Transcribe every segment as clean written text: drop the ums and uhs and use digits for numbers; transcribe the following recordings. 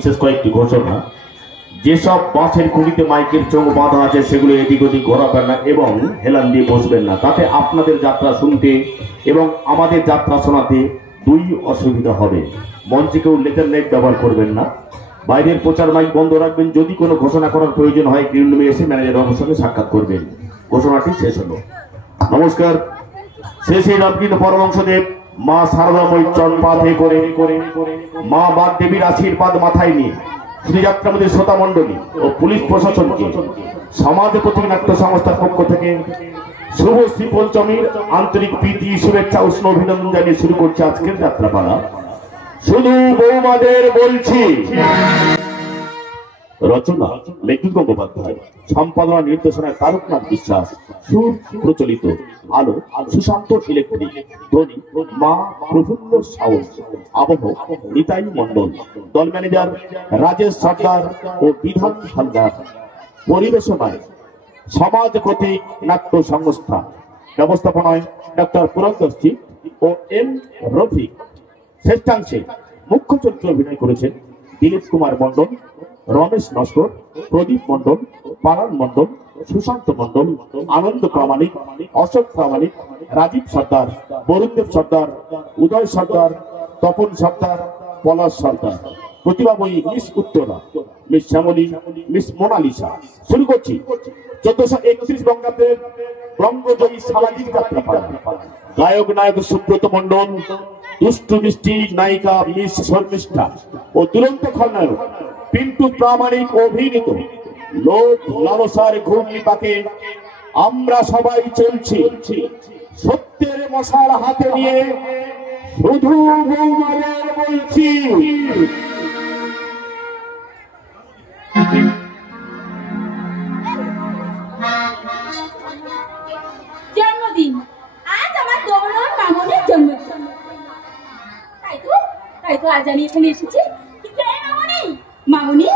বিশেষ কয়েকটি ঘোষণা। যেসব বাসের খুঁটিতে মাইকের চোখ বাঁধা আছে সেগুলো এদিক ওদিক ঘোরাবেন না এবং হেলান দিয়ে বসবেন না, তাতে আপনাদের যাত্রা শুনতে এবং আমাদের যাত্রা শোনাতে দুই অসুবিধা হবে। মঞ্চে কেউ লেটার লাইট ব্যবহার করবেন না। বাইরের প্রচার মাইক বন্ধ রাখবেন। যদি কোনো ঘোষণা করার প্রয়োজন হয় গ্রিন রুমে এসে ম্যানেজার বাবুর সঙ্গে সাক্ষাৎ করবেন। ঘোষণাটি শেষ হলো। নমস্কার। শেষে রামকৃষ্ণ পরমহংসদেব মা শারদাময়ী চরণপাতে করে মা বাগ দেবীর আশীর্বাদ মাথায় নিয়ে শ্রীযাত্রা মধ্যে শ্রোতা মণ্ডলী ও পুলিশ প্রশাসনকে সমাজ প্রতীক নাট্য সংস্থার পক্ষ থেকে শুভ শ্রী পঞ্চমীর আন্তরিক প্রীতি শুভেচ্ছা উষ্ণ অভিনন্দন জানিয়ে শুরু করছে আজকের যাত্রাপালা। শুধু বৌমাদের বলছি। রচনা লেখক গঙ্গোপাধ্যায়, সম্পাদনা নির্দেশনায় তারকনাথ বিশ্বাস, সুর প্রচলিত আলো সুশান্ত ইলেকট্রিক, ধ্বনি মা প্রফুল্ল সাউন্ড, আবহ নিতাই মন্ডল, দল ম্যানেজার রাজেশ সর্দার ও বিধান হালদার, পরিবেশনায় সমাজ প্রতীক নাট্য সংস্থা, ব্যবস্থাপনায় ডক্টর পুরন্দর সিং ও এম রফিক। শ্রেষ্ঠাংশে মুখ্য চরিত্রে অভিনয় করেছেন দিলীপ কুমার মন্ডল, রমেশ নস্কর, প্রদীপ মন্ডল, পারান মন্ডল, সুশান্ত মন্ডল, আনন্দ প্রামাণিক, অশোক প্রামাণিক, রাজীব সর্দার, বরুণদেব সর্দার, উদয় সর্দার, তপন সর্দার, পলাশ সর্দার। প্রতিভাময়ী miss Uttara, miss Shyamali, miss Monalisa. শুরু করছি 1431 বঙ্গাব্দের বঙ্গজয়ী সামাজিক যাত্রাপালা। গায়ক নায়ক সুব্রত মন্ডল, দুষ্টু মিষ্টি নায়িকা মিস শর্মিষ্ঠা ও দুরন্ত খলনায়ক পিন্টু প্রামাণিক অভিনীত লোক লালসার ঘূর্ণি পাকে আমরা সবাই চলছি সত্যের মশাল হাতে নিয়ে। শুধু বৌমাদের বলছি। জন্মদিন আজ আমার দৌড়ন মামনের জন্মদিন। তাই তো আজ আমি এখানে এসেছি। মামনি মামনি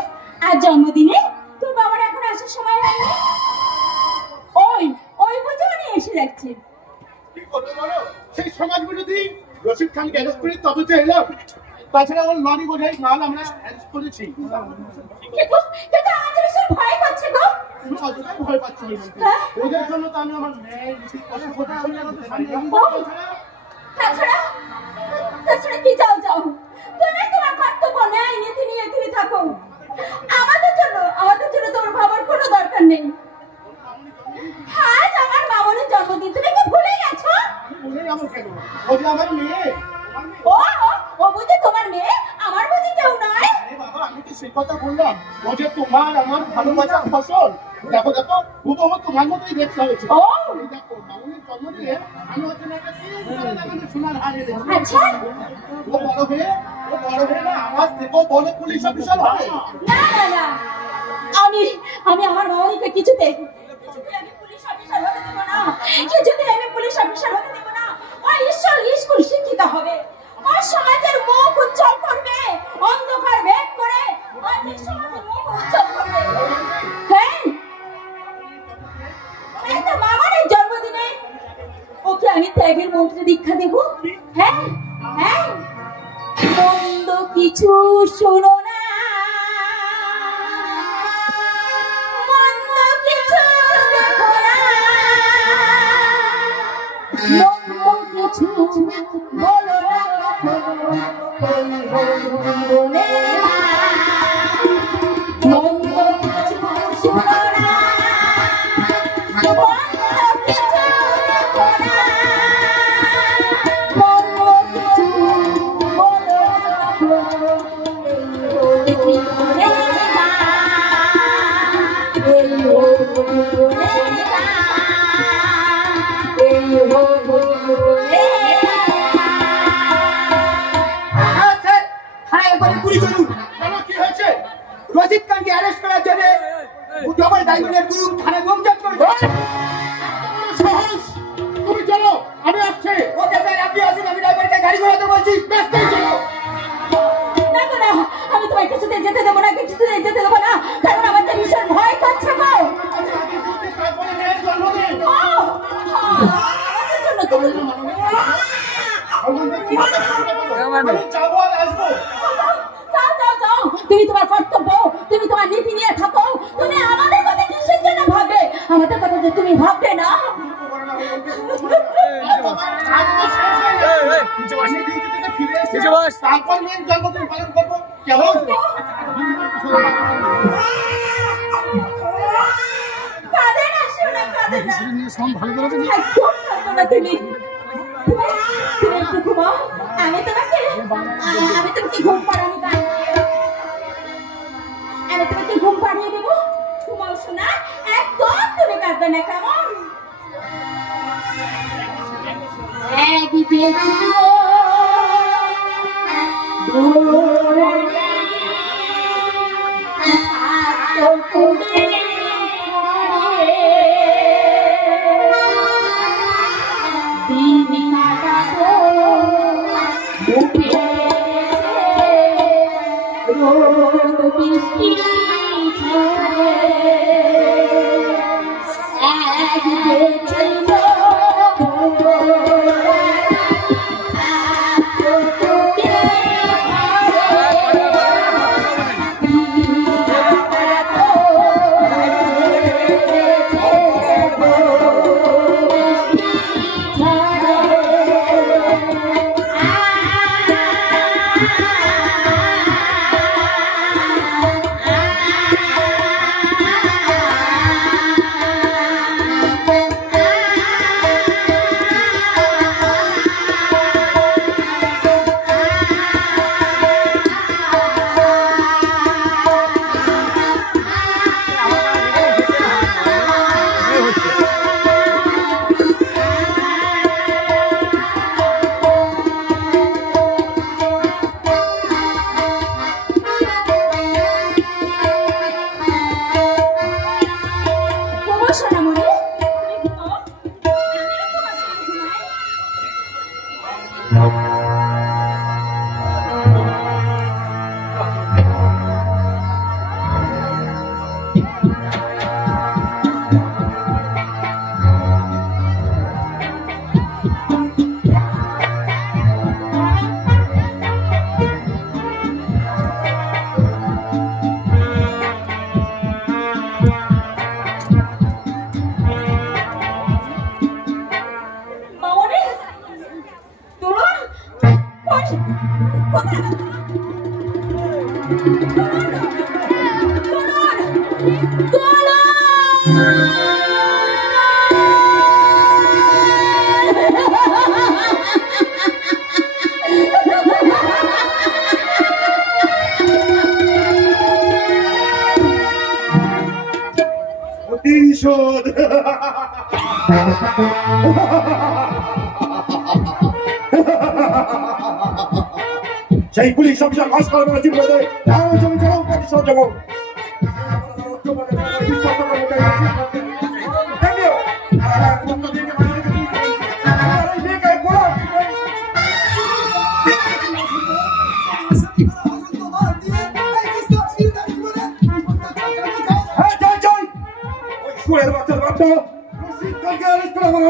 আজ জন্মদিনে তোর বাবার এখন আসার সময় হয়নি। ওই ওই বুঝে উনি এসে যাচ্ছে। কি করবো বলো, সেই সমাজ বিরোধী রশিদ খান গ্যারেজ করে তদন্তে এলাম। তাছাড়া ওর লরি বোঝাই মাল আমরা অ্যারেস্ট করেছি। কিন্তু আজ এসে ভয় করছে গো। তুমি অযথাই ভয় পাচ্ছ ওদের জন্য। তো আমি আমার মেয়ে তাছাড়া কি যাও যাও, তুমি তোমার কর্তব্য নেই, নীতি থাকো। আমাদের জন্য তোর ভাবার কোনো দরকার নেই। আজ আমার মামনের জন্মদিন, তুমি কি ভুলে গেছো? ও যে আমার মেয়ে। ও বুঝি তোমার মেয়ে, আমার বুঝি কেউ নয়। বাবা আমি কি সেই কথা বললাম? ও যে তোমার আমার ভালোবাসার ফসল। দেখো দেখো হুবহু তোমার মতোই দেখতে হয়েছে। ও দেখো মামনের জন্মদিনে আমি হচ্ছে না সোনার হার এনেছি। আচ্ছা ও বড় হয়ে না আমার থেকেও বড় পুলিশ অফিসার হবে। না আমি আমার মামনিকে কিছুতে আমি পুলিশ অফিসার হতে দেব না। আমি পুলিশ অফিসার হতে দেব না। ওই স্কুল শিক্ষিত হবে, ওই সমাজের মুখ উজ্জ্বল করবে, অন্ধকার ভেদ করে ওই সমাজের মুখ উজ্জ্বল করবে। হ্যাঁ মামার জন্মদিনে ওকে আমি ত্যাগের মন্ত্রে দীক্ষা দেব। হ্যাঁ মন্দ কিছু শোনো না, মন্দ কিছু দেখো না, মন্দ কিছু বলো না জীবনে, মন্দ কিছু শোনো না, মন্দ কিছু দেখো না, মন্দ কিছু বলো রশিদ খানকে অ্যারেস্ট করার জন্য ডবল ডায়মন্ডের গ্রুপ থানা গমজাত করেছে। তুমি চলো, আমি আসছি। ওকে স্যার আপনি আসুন, আমি ড্রাইভারকে গাড়ি ঘোরাতে বলছি। ব্যস্তই চলো। না আমি তোমায় কিছুতে যেতে দেবো না, কারণ আমার তো ভীষণ ভয় করছে গো। তুমি তোমার যে তুমি ভাববে না? তারপর মেয়ের জন্মদিন পালন করবো কেমন? কাঁদে না, শোনা কাঁদে না। একদম কাঁদো না তুমি। তুমি একটু ঘুমাও। আমি তোমাকে ঘুম পাড়ানো গান। আমি তোমাকে ঘুম পাড়িয়ে দেবো। ঘুমাও শোনা, একদম তুমি কাঁদবে না, কেমন? প্রতিশোধ সেই পুলিশ অফিসার ঘাস করে বলে চিন্তা দেয় প্রতিশোধ দেবো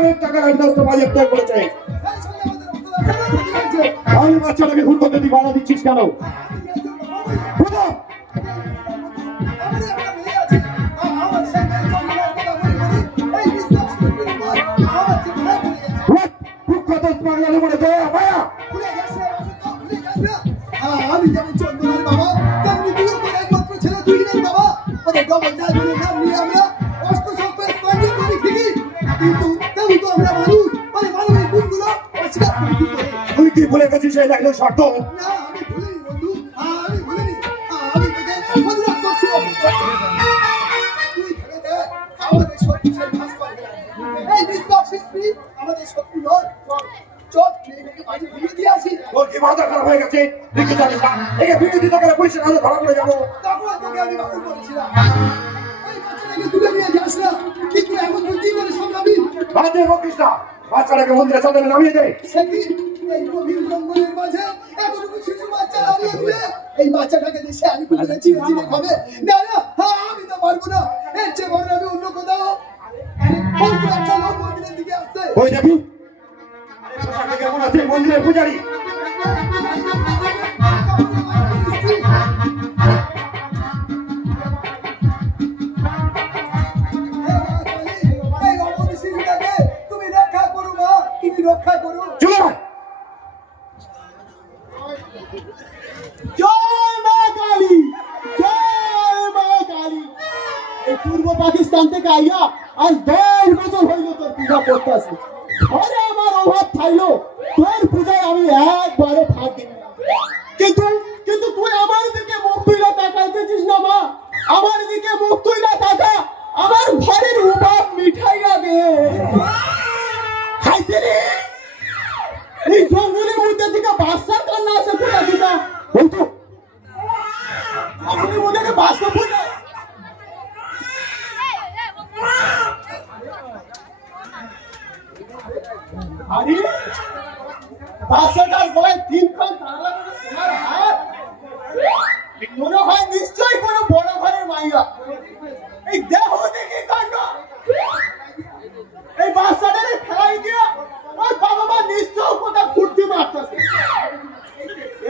অনেক টাকা করেছে আমি বাচ্চাটাকে খুন করতে তুই বাধা দিচ্ছিস কেন? আমি যেমন চন্দ্রের বাবা তেমনি তুইও তোর একমাত্র ছেলে তুই রে বাবা ওদের গভর্নর জনের নাম নিয়ে আমরা অস্ত্র শস্ত্র স্থানীয় করি ঠিকই কিন্তু তেমন তো আমরা মানুষ মানে মানবিক গুণগুলো অস্বীকার করি কি করে? তুই কি ভুলে গেছিস সেই লাগলো শর্ত? না আমি ভুলিনি বন্ধু আমি ভুলিনি আমি তোকে অনুরোধ করছি তুই ভেবে দেখ আমাদের শক্তিশালী ভাস পাবে এই বিশ্বাসী স্ত্রী আমাদের শক্তি নয় চল মেয়েটাকে বাড়ি ফিরিয়ে দিয়ে আসি। তোর কি মাথা খারাপ হয়ে গেছে? দেখতে যাবি না একে ফিরিয়ে দিতে গেলে পুলিশের হাতে ধরা পড়ে যাবো। তখন তোকে আমি বারণ করেছিলাম ওই বাচ্চাটাকে তুলে নিয়ে যাস না কিন্তু এখন তুই কি করে সামলাবি? বাজে বকিস না, বাচ্চাটাকে মন্দিরে চাঁদনে নামিয়ে দে। সেটি এই গভীর জঙ্গলের মাঝে এতটুকু শিশু বাচ্চা নামিয়ে দিলে এই বাচ্চাটাকে দেশে আমি পুলিশে চিনে চিনে খাবে না না হ্যাঁ আমি তো পারবো না এর চেয়ে বরং আমি অন্য কোথাও একটা লোক মন্দিরের দিকে আসছে ওই দেখি কেমন আছে মন্দিরের পূজারী এই পূর্ব পাকিস্তান থেকে আইয়া আজ 10 বছর হইল তোর পূজা করতেছি। ঘরে আমার অভাব থাইলো, তোর পূজায় আমি একবারে ফাঁক দিই না। কিন্তু তুই আমার দিকে মুখ তুইলা তাকাইতেছিস না মা, আমার দিকে মুখ তুইলা তাকা, আমার ঘরের অভাব মিঠাইয়া দে। খাইছে রে এই জঙ্গলের মধ্যে থেকে বাচ্চার কান্না আসে কোথা দিতা ওই তো আপনি মনে বাচ্চা বলে আরে বাচ্চাটার গলায় 3 খান তালা করে সোনার হাত, মনে হয় নিশ্চয়ই কোনো বড় ঘরের মাইয়া। এই দেহ দেখে কাণ্ড, এই বাচ্চাটারে ফেলাই দিয়া ওই বাবা মা নিশ্চয় কোথাও ফুর্তি মারতেছে।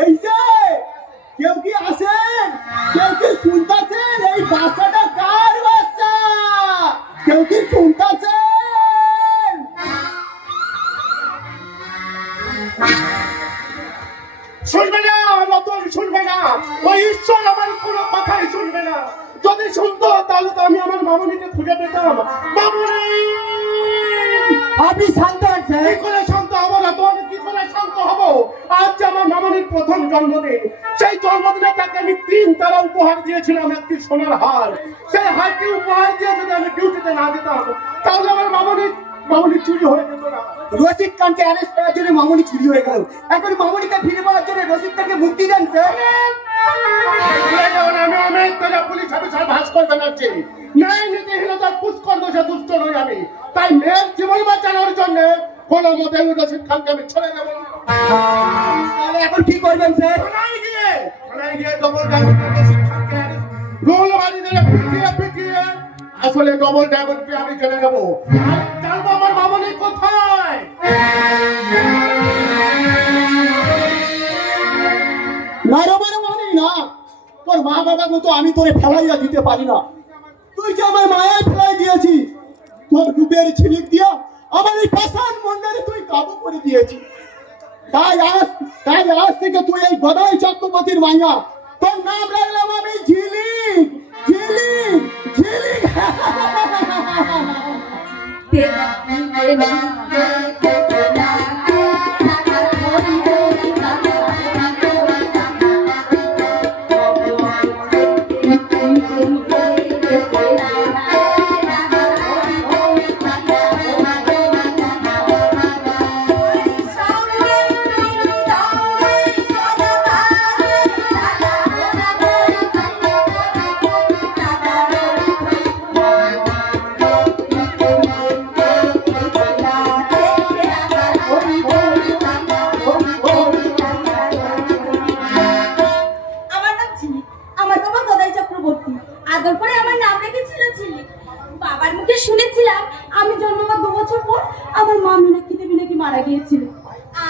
এই যে কেউ কি আছেন, কেউ কি শুনতেছেন? এই বাচ্চাটা কার বাচ্চা? কেউ কি শুনতেছেন? শুনবে না রতন, শুনবে না। ওই ঈশ্বর আমার কোনো কথাই শুনবে না। যদি শুনতো তাহলে তো আমি আমার মামনিকে খুঁজে পেতাম। মামনি আপনি শান্ত আছেন? কি করে শান্ত হবো না? তো আমি কি করে শান্ত হবো? আজ যে আমার মামনির প্রথম জন্মদিন, সেই জন্মদিনে তাকে আমি 3 তারা উপহার দিয়েছিলাম, একটি সোনার হার। সেই হারটি উপহার দিয়ে যদি আমি ডিউটিতে না দিতাম তাহলে আমার মামনি চুরি হয়ে যেত না। রশিদ খানকে অ্যারেস্ট করার জন্য মামনি চুরি হয়ে গেল, এখন মামনিকে ফিরে পাওয়ার জন্য রশিদ খানকে মুক্তি দেন স্যার। আমি পুলিশ অফিসার ভাস্কর ব্যানার্জি, ন্যায় নীতিহীনতার পুষ্কর দোষে দুষ্ট নই আমি। তাই মেয়ের জীবন বাঁচানোর জন্য কোনো মতে রশিদ খানকে আমি ছেড়ে দেবো না। তাহলে এখন কি করবেন স্যার? থানায় গিয়ে ডবল ড্রাইভার রশিদ খানকে রোল বাড়ি দিলে পিটিয়ে আসলে ডবল ড্রাইভারকে আমি ছেড়ে দেবো। জানবো আমার মামনি কোথায়। না রে মামনি না, তোর মা বাবার মতো আমি তোরে ফেলাইয়া দিতে পারি না। তুই যে আমার মায়ায় ফেলাই দিয়েছিস, তোর রূপের ছিলিক দিয়া আমার এই পাষাণ মন্ডলে তুই কাবু করে দিয়েছিস। তাই আজ থেকে তুই এই গদাই চক্রবর্তীর মাইয়া, তোর নাম রাখলাম আমি ঝিলিক। ঝিলিক ঝিলিক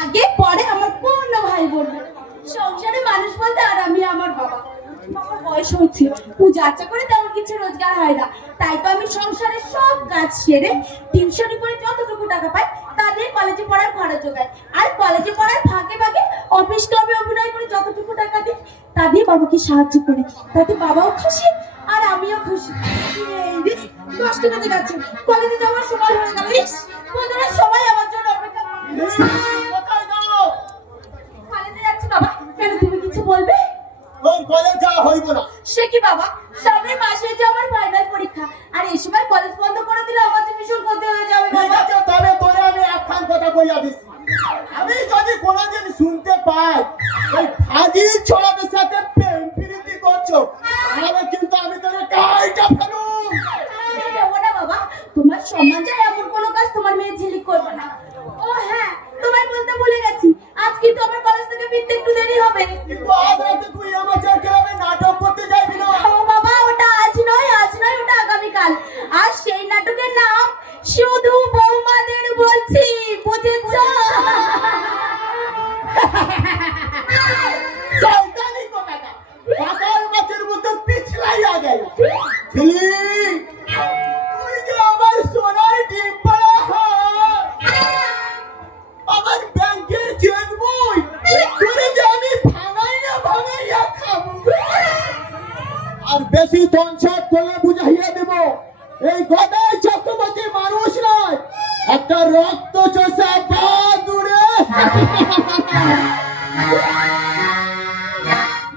আগে পরে আমার পূর্ণ ভাই বলবে সংসারে মানুষ বলতে আর আমি আমার বাবা। আমার বয়স হচ্ছে, পূজা আচ্ছা করে তেমন কিছু রোজগার হয় না, তাই তো আমি সংসারের সব কাজ সেরে টিউশনি করে যতটুকু টাকা পাই তা দিয়ে কলেজে পড়ার ভাড়া জোগাই, আর কলেজে পড়ার ফাঁকে ফাঁকে অফিস ক্লাবে অভিনয় করে যতটুকু টাকা দিই তা দিয়ে বাবাকে সাহায্য করি, তাতে বাবাও খুশি আর আমিও খুশি। 10টা বেজে গেছে, কলেজে যাওয়ার সময় হয়ে গেল। বন্ধুরা সবাই আমার জন্য অপেক্ষা করছে। কোথায় যাও? কলেজে যাচ্ছি বাবা। কেন, তুমি কিছু বলবে? ওই কলেজ যাওয়া হইব না। সে কি বাবা, সামনের মাসে যে আমার ফাইনাল পরীক্ষা, আর এই সময় কলেজ বন্ধ করে দিলে আমার যে ভীষণ ক্ষতি হয়ে যাবে বাবা। তবে তোরে আমি একখান কথা কইয়া দিচ্ছি, আমি যদি কোনোদিন শুনতে পাই ওই ফাজিল ছোড়াদের সাথে প্রেম প্রীতি করছো, তাহলে কিন্তু আমি তোরে কাইটা ফেলুম। দেবো না বাবা, তোমার সম্মান যায় এমন কোনো কাজ তোমার মেয়ে ঝিলিক করবে না। ও হ্যাঁ, তোমায় বলতে ভুলে গেছি, আজ কিন্তু আমার কলেজ থেকে ফিরতে একটু দেরি হবে। কিন্তু আজ রাতে তুই আমার সাথে নাটক করতে যাবি না? ও বাবা, ওটা আজ নয়, ওটা আগামীকাল। আর সেই নাটকের নাম শুধু বৌমাদের বলছি, বুঝেছ? চৌতালি কোথাটা পাতার মাছের মতো পিছলাইয়া গেল। ঝিলিক, তুই যে আমার সোনার ডিম পাড়া হাত, আমার ব্যাংকের চেক বই, তোরে যে আমি ভাঙাইয়া খাবো। আর বেশি টেনশন হাত ধরে বুঝাইয়া দেব, এই গদাই চক্রবর্তী মানুষ নয়, একটা রক্ত চোষা বাদুড়ে।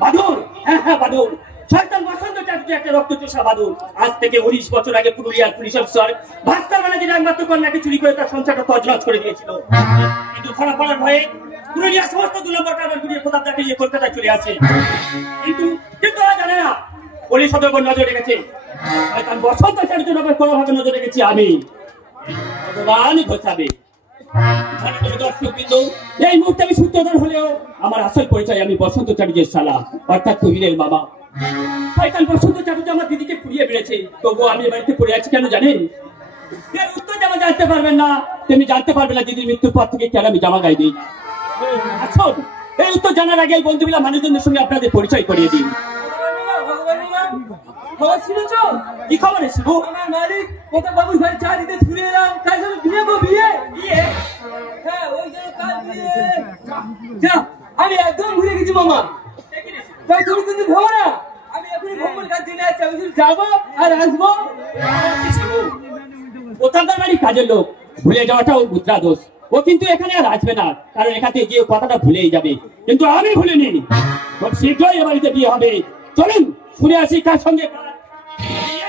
বাদুর, হ্যাঁ হ্যাঁ বাদুর, শয়তান বসন্ত চাটুর্য একটা রক্তচোষা বাদুর। আজ থেকে 19 বছর আগে পুরুলিয়ার পুলিশ অফিসার ভাস্কর ব্যানার্জির একমাত্র কন্যাকে চুরি করে তার সংসারটা তছনছ করে দিয়েছিল। কিন্তু ধরা পড়ার ভয়ে পুরুলিয়ার সমস্ত 2 নম্বর কারবার ঘুরিয়ে প্রতাপদাকে নিয়ে কলকাতায় চলে আসে। কিন্তু কিন্তু ওরা জানে না পুলিশ ওদের উপর নজর রেখেছে। শয়তান বসন্ত চাটুর্যের উপর কোনোভাবে নজর রেখেছি আমি। ভগবান ঘোষাবে। দর্শকবৃন্দ, এই মুহূর্তে আমি সূত্রধর হলেও আমার আসল পরিচয় আমি বসন্ত চাটুর্যের শালা, অর্থাৎ তুহিনের বাবা। শয়তান বসন্ত চাটুর্য আমার দিদিকে পুড়িয়ে বেড়েছে, তবুও আমি বাড়িতে পড়ে আছি কেন জানেন? এর উত্তর যেমন জানতে পারবেন না তেমনি জানতে পারবেন না দিদির মৃত্যুর পর থেকে কেন আমি জামা গায়ে দিই। আসুন, এই উত্তর জানার আগে বন্ধু মিলা মানুষজনের সঙ্গে আপনাদের পরিচয় করিয়ে দিন। খবর শুনেছ? কি খবর শিবু? আমার মালিক প্রতাপ বাবুর ঘরে চা দিতে ছুটে এলাম, তাই জন্য বিয়ে গো বিয়ে। বিয়ে? হ্যাঁ, ওই জন্য কাল বিয়ে। যা, আমি একদম ভুলে গেছি মামা। তাই তুমি কিন্তু ভেবো না, আমি এখনই ভ্রমণ কাজ জেনে আসছি, আমি শুধু যাবো আর আসবো। প্রতাপদার বাড়ির কাজের লোক, ভুলে যাওয়াটা ওর মুদ্রা দোষ। ও কিন্তু এখানে আর আসবে না, কারণ এখানে গিয়ে কথাটা ভুলেই যাবে। কিন্তু আমি ভুলিনি, খুব শীঘ্রই এ বাড়িতে বিয়ে হবে। চলুন শুনে আসি কার সঙ্গে কার বিয়ে।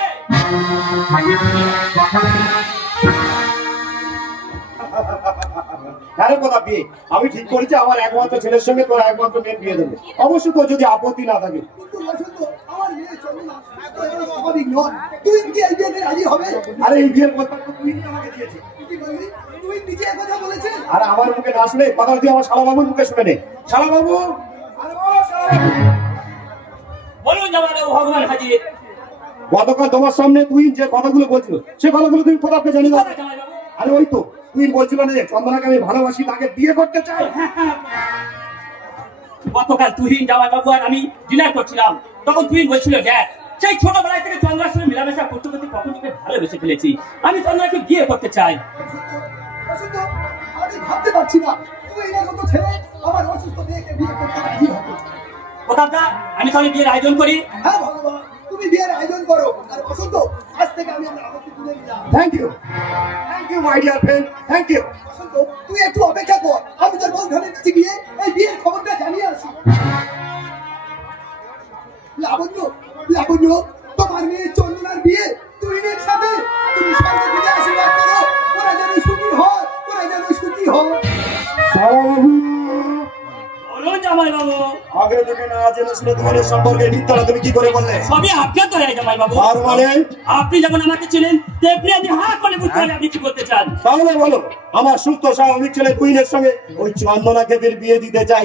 আরে কথা বিয়ে আমি ঠিক করেছি, আমার একমাত্র ছেলের সঙ্গে তোর একমাত্র মেয়ের বিয়ে দেবো, অবশ্য তোর যদি আপত্তি না থাকে। কিন্তু বসন্ত, আমার মেয়ে চন্দনা তো এরা স্বাভাবিক নয়, তুই কি এই বিয়েতে রাজি হবে? আরে এই বিয়ের কথা তো তুই আমাকে দিয়েছে। কি বললি? তুই নিজে কথা বলেছিস? আরে আমার মুখে না শুনে কথা দিয়ে আমার শালাবাবুর মুখে শুনে নে। শালাবাবু, আরে ও শালাবাবু, বলুন জামাইবাবু, ভগবান হাজির। গতকাল তোমার সামনে তুই যে কথাগুলো বলছিল সে কথাগুলো তুমি প্রতাপকে জানি না। জামাইবাবু, আরে ওই তো তুই বলছিল না যে চন্দনাকে আমি ভালোবাসি, তাকে বিয়ে করতে চাই। গতকাল তুহিন জামাইবাবু আর আমি ডিনার করছিলাম, তখন তুহিন বলছিল দেখ সেই ছোটবেলায় থেকে চন্দ্রার সঙ্গে মেলামেশা করতে করতে কখন তোকে ভালোবেসে ফেলেছি, আমি চন্দ্রাকে বিয়ে করতে চাই। বসন্ত, আমি ভাবতে পারছি না তুই এর মতো ছেলে আমার অসুস্থ মেয়েকে বিয়ে করতে কি হবে? প্রতাপদা, আমি তাহলে বিয়ের আয়োজন করি। হ্যাঁ ভগবান, তুমি বিয়ের আয়োজন করো। আর বসন্ত, আজ থেকে আমি আমার আপত্তি তুলে নিলাম। Thank you my dear friend, thank you. Basanta, তুই একটু অপেক্ষা কর, আমি তোর বউ ঘরের কাছে গিয়ে এই বিয়ের খবরটা জানিয়ে আসি। লাবণ্য, লাবণ্য, তোমার মেয়ে চন্দনার বিয়ে তুহিনের সাথে। তুমি স্বর্গ থেকে আশীর্বাদ করো, ওরা যেন সুখী হয়, ওরা যেন সুখী হয়। শালাবাবু, বলুন জামাইবাবু। আগে থেকে না জেনে শুনে তোমার সম্পর্কে মিথ্যাটা তুমি কি করে বললে? সবই আপনার তো জামাইবাবু। আর মানে আপনি যেমন আমাকে ছিলেন তেমনি আপনি হাত করে বুঝতে পারেন আপনি কি করতে চান। তাহলে বলো, আমার সুস্থ স্বাভাবিক ছেলে কুইনের সঙ্গে ওই চন্দনাকে বিয়ে দিতে চাই।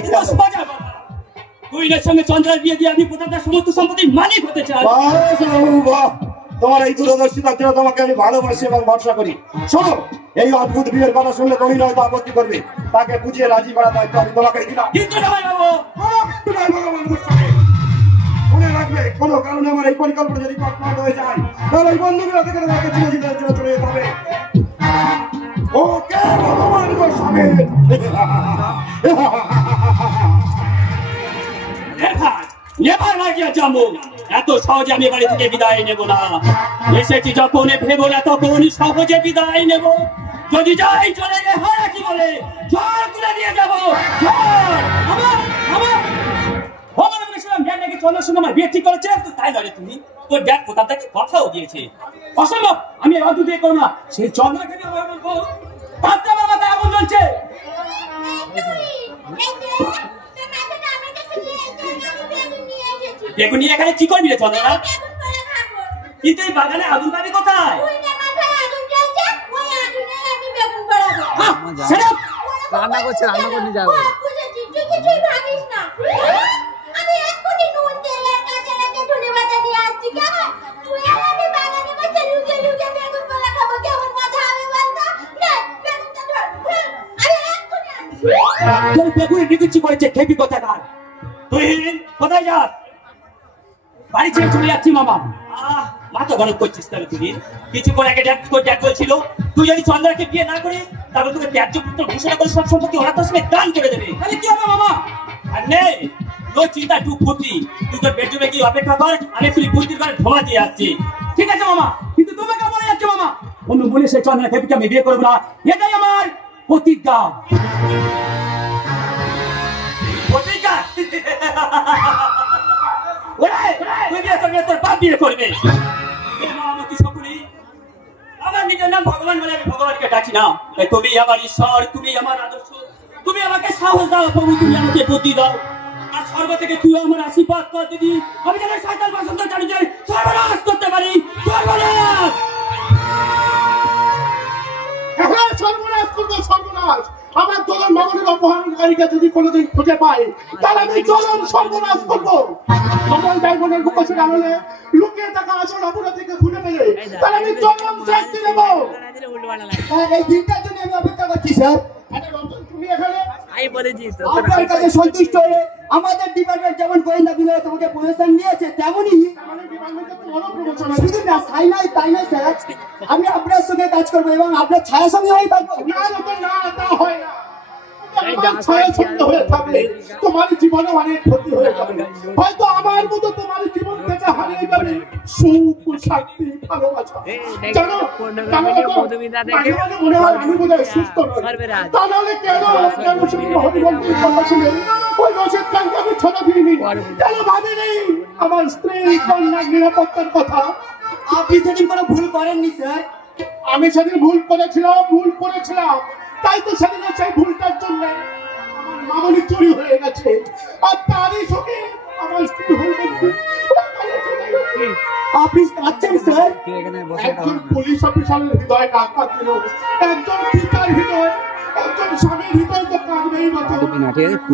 তুহিনের সঙ্গে চন্দ্রার বিয়ে দিয়ে আপনি প্রতাপদার সমস্ত সম্পত্তির মালিক হতে চান। তোমার এই দূরদর্শিতার জন্য তোমাকে আমি ভালোবাসি এবং ভরসা করি। শোনো, এই অদ্ভুত বিয়ের কথা শুনলে তুমি হয়তো আপত্তি করবে, তাকে বুঝিয়ে রাজি করা দায়িত্ব আমি তোমাকে দিলাম। কিন্তু জামাইবাবু, মনে রাখবে, কোনো কারণে আমার এই পরিকল্পনা যদি পথ হয়ে যায় তাহলে এই বন্ধুগুলো থেকে তোমাকে চিরদিনের জন্য চলে যেতে হবে। ওকে ভগবান গো স্বামী। এবার লাগিয়া যাবো, এত সহজে আমি বাড়ি থেকে বিদায় নেব না। এসেছি যখন ভেবো না তখন সহজে বিদায় নেব। যদি যাই চলে গে হারা কি বলে ঝড় তুলে দিয়ে যাবো। চন্দ্রের সঙ্গে আমার বিয়ে ঠিক করেছে, তাই নয় তুমি তোর ড্যাড প্রতাপদাকে কথাও দিয়েছে। অসম্ভব, আমি অত দিয়ে করো না। সেই চন্দ্রকে নিয়ে আমার বলবো আমার মাথায় আগুন জ্বলছে। বেগুন নিয়ে এখানে কি করবি রে চন্দ্রা? কিন্তু এই বাগানে আগুন পাবি কোথায়? রান্না করছে, রান্না করে নিয়ে যাবো। তোর বেগুনে নিকুচি করেছে খেপি কোথাকার। তুই কোথায় যাস? বাড়ি ছেড়ে চলে যাচ্ছি মামা। মাথা গরম করছিস তাহলে তুই। কিছু করে আগে তোর ড্যাড বলছিল তুই যদি চন্দ্রাকে বিয়ে না করিস তাহলে তোকে ত্যায্য পুত্র ঘোষণা করে সব সম্পত্তি ওরা তোর সঙ্গে দান করে দেবে। তাহলে কি হবে মামা? আর নেই তোর চিন্তা একটু ফুটি, তুই তোর বেডরুমে গিয়ে অপেক্ষা কর, আমি তুই ফুটির ঘরে ধোঁয়া দিয়ে আসছি। ঠিক আছে মামা, কিন্তু তোমাকে বলে যাচ্ছে মামা, অন্য বলে সে চন্দনা দেবীকে আমি বিয়ে করবো না, এটাই আমার প্রতিজ্ঞা। প্রতিজ্ঞা? ওরে, তুই বিয়ে করবি, তোর বাপ বিয়ে করবে। এ মহামতি শকুনি, আমার নিজের নাম ভগবান বলে আমি ভগবানকে ডাকি না। তাই তুমি আমার ঈশ্বর, তুমি আমার আদর্শ, তুমি আমাকে সাহস দাও প্রভু, তুমি আমাকে বুদ্ধি দাও, আর সর্ব থেকে তুই আমার আশীর্বাদ কর দিদি, আমি যেন শয়তান বসন্ত চারিদিকে সর্বনাশ করতে পারি। সর্বনাশ! হ্যাঁ, সর্বনাশ করবো, সর্বনাশ। আমার দলের মামনের অপহরণকারীকে যদি কোনোদিন খুঁজে পাই, তাহলে আমি চরম সর্বনাশ করবো। আমার ভাই বোনের মুখোশের আড়ালে লুকিয়ে থাকা আসল অপরাধীকে খুঁজে পেলে, তাহলে আমি চরম শাস্তি দেবো। এই দিনটার জন্য আমি অপেক্ষা করছি স্যার। আরে রতন, তুমি এখানে? আপনার কাছে সন্তুষ্ট হয়ে আমাদের ডিপার্টমেন্ট যেমন গোয়েন্দা বিভাগে তোমাকে প্রমোশন দিয়েছে, তেমনই আমাদের ডিপার্টমেন্টে তো বড় প্রমোশন আছে। শুধু না তাই নয়, তাই নয় স্যার, আমি আপনার সঙ্গে কাজ করবো এবং আপনার ছায়া সঙ্গে হয়ে থাকবো। না রতন, না, তা হয় না। আমার ছায়া সত্য হয়ে থাকলে তোমার জীবনে অনেক ক্ষতি হয়ে যাবে। হয়তো আমার মতো তোমার জীবন থেকে হারিয়ে যাবে সুখ, শান্তি, ভালোবাসা। জানো, তাহলে তো মাঝে মাঝে মনে হয় আমি বোধহয় সুস্থ নই। তাহলে কেন শুধু হরিবন্ধের কথা শুনে ওই রসেদ খানকে আমি ছোট দিইনি? কেন ভাবিনি আমার স্ত্রী কন্যার নিরাপত্তার কথা? আপনি সেদিন কোনো ভুল করেননি স্যার। আমি সেদিন ভুল করেছিলাম, তাই তো সেদিন সেই ভুলটার জন্য আমার মামনি চুরি হয়ে গেছে, আর তারই সঙ্গে আমার স্ত্রী হয়ে গেছে। আপনি কাঁদছেন স্যার? একজন পুলিশ অফিসারের হৃদয় না কাঁদছিল, একজন পিতার হৃদয়, একজন স্বামীর হৃদয় তো কাঁদবেই না।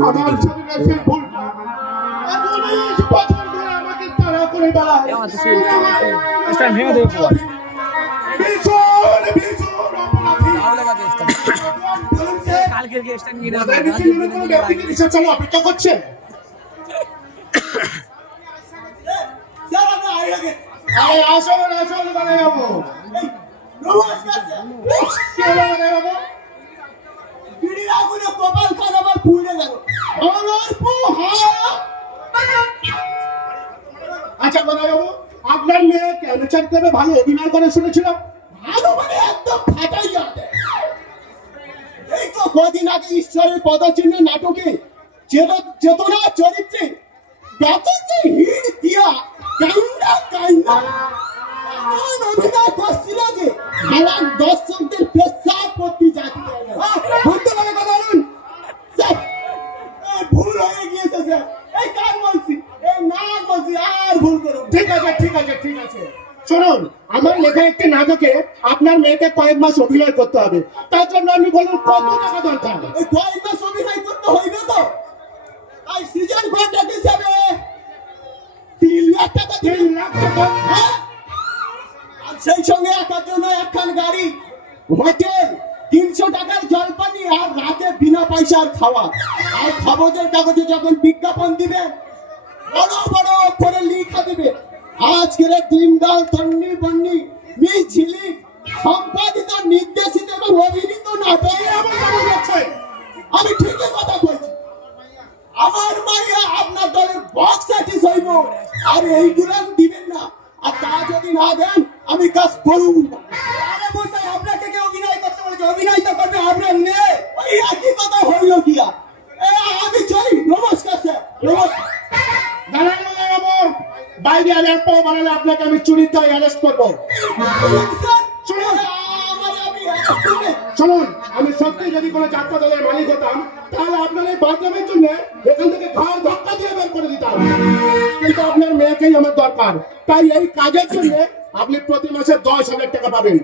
আমার সেদিনের সেই ভুলটা আজ 19 বছর ধরে আমাকে তাড়া করে বেড়ায়। ভীষণ ভীষণ অপরাধী। বলুন স্যার, চলো অপেক্ষা করছেন। স্যার আমরা আগে আগে আরে আসুন আসুন, মানে যাবো। নমস্কার স্যার। কি হলো মানে যাবো? বিড়ির আগুনে কপাল খান আমার পুড়ে গেল। আচ্ছা মানে যাবো, আপনার মেয়ে ক্যান্সার দেবে ভালো অভিনয় করে শুনেছিলাম। ভালো মানে একদম ফাটাই যাবে। এই তো কদিন আগে ঈশ্বরের পদচিহ্ন নাটকে চেতনা চরিত্রে ব্যাপকে হিট দিয়া কান্না কান্না এমন অভিনয় করছিল যে আমার দর্শকদের পেশাব করতে যাচ্ছে। বুঝতে পারে কথা বলুন স্যার, ভুল হয়ে গিয়েছে স্যার। এই কার বলছি, এই না বলছি, আর ভুল করুন। ঠিক আছে ঠিক আছে ঠিক আছে, শুনুন, আমার লেখা একটি নাটকে আপনার মেয়েকে কয়েক মাস অভিনয় করতে হবে। তার জন্য আপনি বলুন কত টাকা দরকার? এই কয়েক মাস অভিনয় করতে হইবে তো, আর সিজন কন্ট্রাক্ট হিসাবে 3 লাখ টাকা 3 লাখ টাকা? হ্যাঁ? আর সেই সঙ্গে একার জন্য একখান গাড়ি, হোটেল, 300 টাকার জলপানি, আর রাতে বিনা পয়সার খাওয়া। আর খবরের কাগজে যখন বিজ্ঞাপন দিবেন বড় বড় অক্ষরে লিখা দিবে আজকের দিনদাল তন্নি বন্নি মিছিলি সম্পাদিত, নির্দেশিত এবং অভিনীত নাটক। আমি ঠিকই কথা বলছি। আমার মাইয়া আপনার দলের বক্স অফিস হইব, আর এইগুলো দিবেন না। আর তা যদি না দেন আমি কাজ করুন। আরে মশাই, আপনাকে কে অভিনয় করতে বলেছে? অভিনয় তো করবে আপনার মেয়ে। ওই একই কথা হইল কি আর? আমি চলি। নমস্কার স্যার, নমস্কার। বাইরে আর এক পাও বানালে আপনাকে আমি চুরিতে অ্যারেস্ট করবো। শুনুন, আমি সত্যি যদি কোনো যাত্রা দলের মালিক হতাম, তাহলে আপনার এই বাথরুমের জন্য এখান থেকে ঘর ধাক্কা দিয়ে বের করে দিতাম। কিন্তু আপনার মেয়েকেই আমার দরকার, তাই এই কাজের জন্য আপনি প্রতি মাসে 10,000 টাকা পাবেন।